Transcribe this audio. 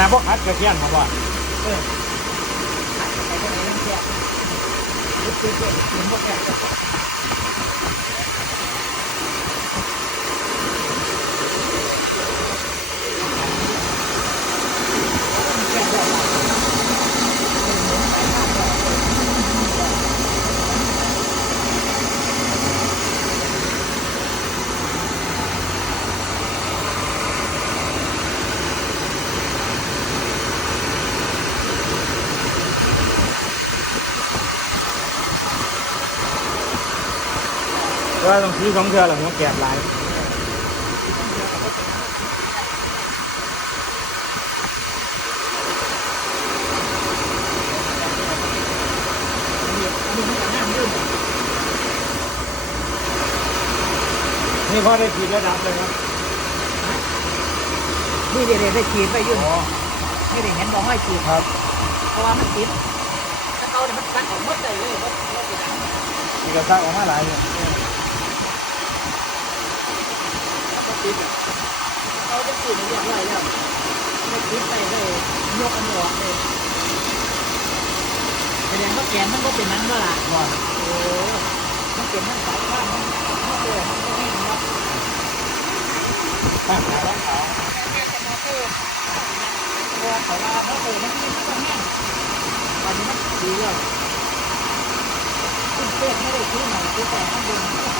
กระเทียนมาบ่เออขาดไปตรงไหนนั่นแค่ยึดยึดยึดยึดหมดแก ว่าต้องซื้อสองเทื่อหรอหัวแกบหลายอันนี้อันนี้มันก็น้ำลื่นนี่พอได้ขีดระดับเลยครับนี่เดี๋ยวได้ขีดไปยุ่นอ๋อไม่ได้เห็นบอกให้ขีดครับ เพราะว่ามันติดถ้าเขาเนี่ยมันตัดออกหมดเลยเลยว่าว่าเป็นอะไรนี่ก็ซักออกมาหลายเนี่ย มันติดอะ เขาจะขีดเรียบร้อยแล้วไม่ติดไปเลยยกมันออกเลยแสดงว่าแกนมันก็เป็นนั้นก็ล่ะว่าโอ้มันเป็นทั้งสายข้างมันมันเกิดมันก็แห้งเนาะตั้งขาตั้งขาแม่จะมาเกิดตัวเขาว่าเขาเกิดมันนี่มันก็แห้งวันนี้มันดีแล้วขึ้นเทศไม่ได้ขึ้นหน่อยคือแต่ข้างบนมันก็